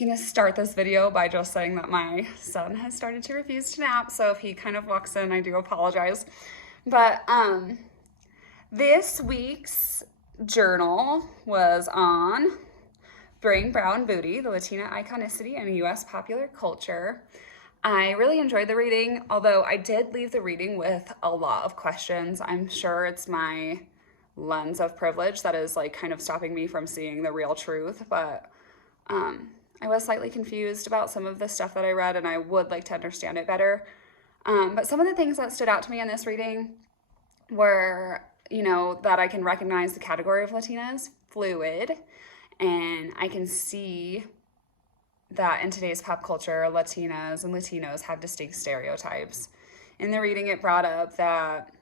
gonna start this video by just saying that my son has started to refuse to nap, so if he kind of walks in, I do apologize. But this week's journal was on Brené Brown Booty, the Latina Iconicity in U.S. Popular Culture. I really enjoyed the reading, although I did leave the reading with a lot of questions. I'm sure it's my lens of privilege that is like kind of stopping me from seeing the real truth, but I was slightly confused about some of the stuff that I read, and I would like to understand it better. But some of the things that stood out to me in this reading were, that I can recognize the category of Latina as fluid, and I can see that in today's pop culture, Latinas and Latinos have distinct stereotypes. In the reading, it brought up that,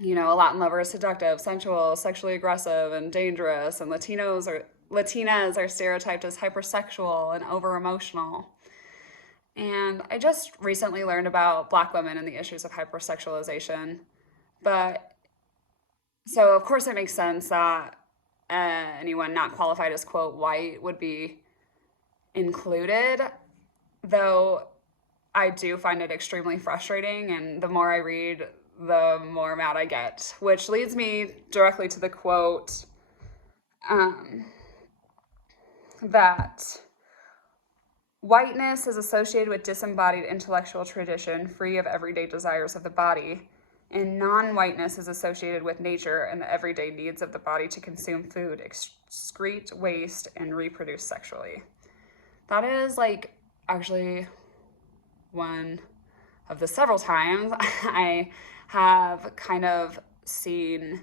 a Latin lover is seductive, sensual, sexually aggressive, and dangerous, and Latinas are stereotyped as hypersexual and over-emotional. And I just recently learned about Black women and the issues of hypersexualization. But so, of course, it makes sense that anyone not qualified as, quote, white would be included, though I do find it extremely frustrating. And the more I read, the more mad I get, which leads me directly to the quote that whiteness is associated with disembodied intellectual tradition, free of everyday desires of the body, and non-whiteness is associated with nature and the everyday needs of the body to consume food, excrete, waste, and reproduce sexually. That is actually one of the several times I have kind of seen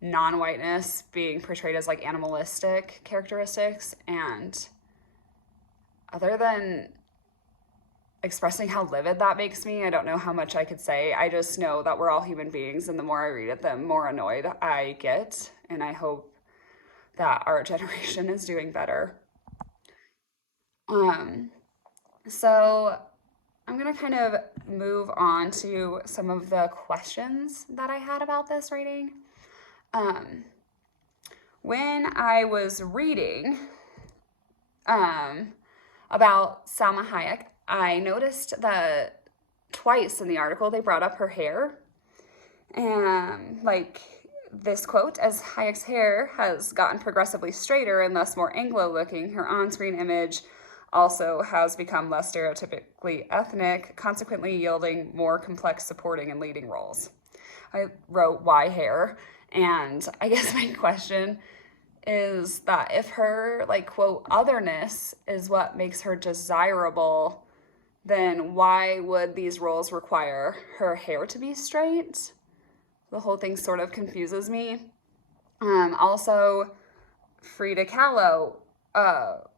non-whiteness being portrayed as animalistic characteristics, and other than expressing how livid that makes me, I don't know how much I could say. I just know that we're all human beings, and the more I read it, the more annoyed I get, and I hope that our generation is doing better. So I'm gonna kind of move on to some of the questions that I had about this reading. When I was reading about Salma Hayek, I noticed that twice in the article they brought up her hair. And this quote, as Hayek's hair has gotten progressively straighter and thus more Anglo-looking, her on-screen image also has become less stereotypically ethnic, consequently yielding more complex supporting and leading roles. I wrote, why hair? And I guess my question is that if her, quote, otherness is what makes her desirable, then why would these roles require her hair to be straight? The whole thing sort of confuses me. Also, Frida Kahlo,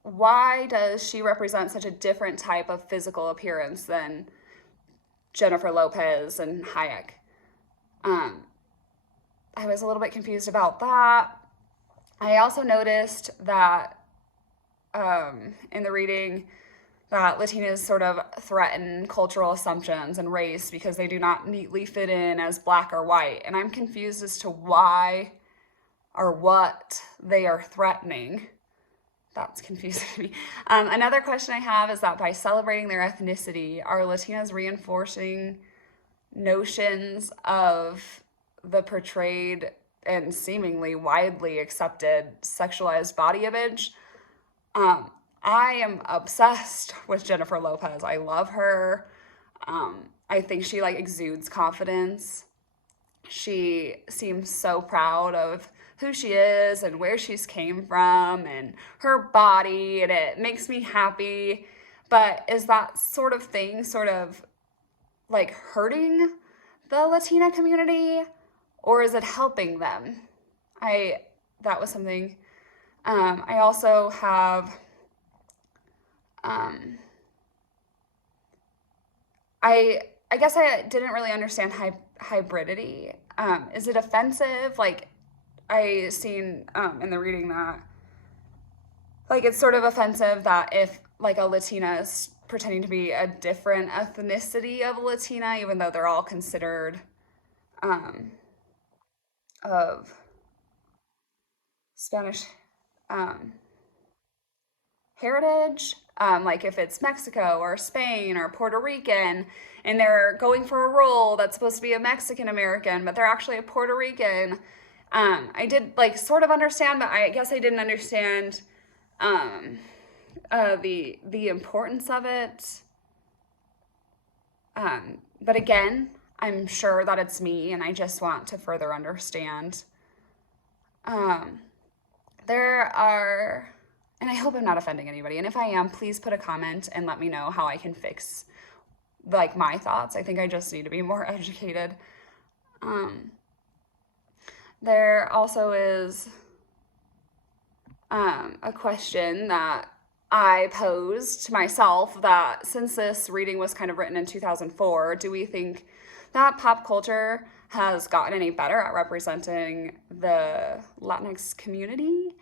why does she represent such a different type of physical appearance than Jennifer Lopez and Hayek? I was a little bit confused about that. I also noticed that in the reading that Latinas sort of threaten cultural assumptions and race because they do not neatly fit in as Black or white. And I'm confused as to why or what they are threatening. That's confusing me. Another question I have is that by celebrating their ethnicity, are Latinas reinforcing notions of the portrayed and seemingly widely accepted sexualized body image? I am obsessed with Jennifer Lopez. I love her. I think she exudes confidence. She seems so proud of who she is and where she's came from and her body, and it makes me happy. But is that sort of thing sort of hurting the Latina community, or is it helping them? That was something. I also have I guess I didn't really understand hybridity. Is it offensive? I seen in the reading that it's sort of offensive that if a Latina is pretending to be a different ethnicity of Latina, even though they're all considered of Spanish heritage, like if it's Mexico or Spain or Puerto Rican, and they're going for a role that's supposed to be a Mexican American, but they're actually a Puerto Rican. I did like sort of understand, but I guess I didn't understand the importance of it. But again, I'm sure that it's me, and I just want to further understand. There are, and I hope I'm not offending anybody, and if I am, please put a comment and let me know how I can fix like my thoughts. I think I just need to be more educated. There also is a question that I posed to myself, that since this reading was kind of written in 2004, do we think that pop culture has gotten any better at representing the Latinx community?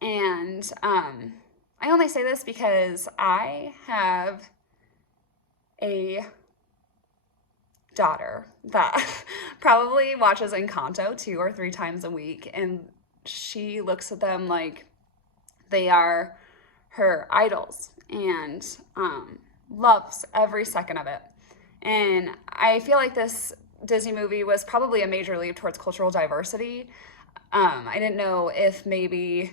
And I only say this because I have a daughter that probably watches Encanto 2 or 3 times a week, and she looks at them like they are her idols, and loves every second of it. And I feel like this Disney movie was probably a major leap towards cultural diversity. I didn't know if maybe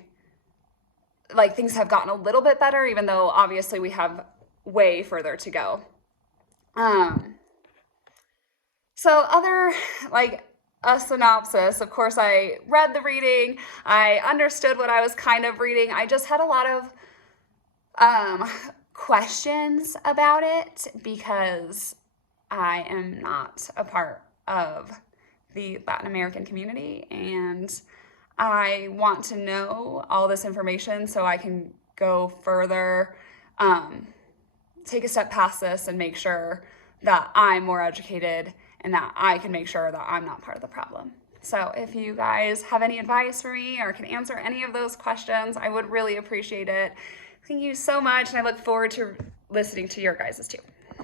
like things have gotten a little bit better, even though obviously we have way further to go. So other, like a synopsis, of course I read the reading, I understood what I was kind of reading. I just had a lot of questions about it because I am not a part of the Latin American community, and I want to know all this information so I can go further, take a step past this and make sure that I'm more educated and that I can make sure that I'm not part of the problem. So if you guys have any advice for me or can answer any of those questions, I would really appreciate it. Thank you so much, and I look forward to listening to your guys' too.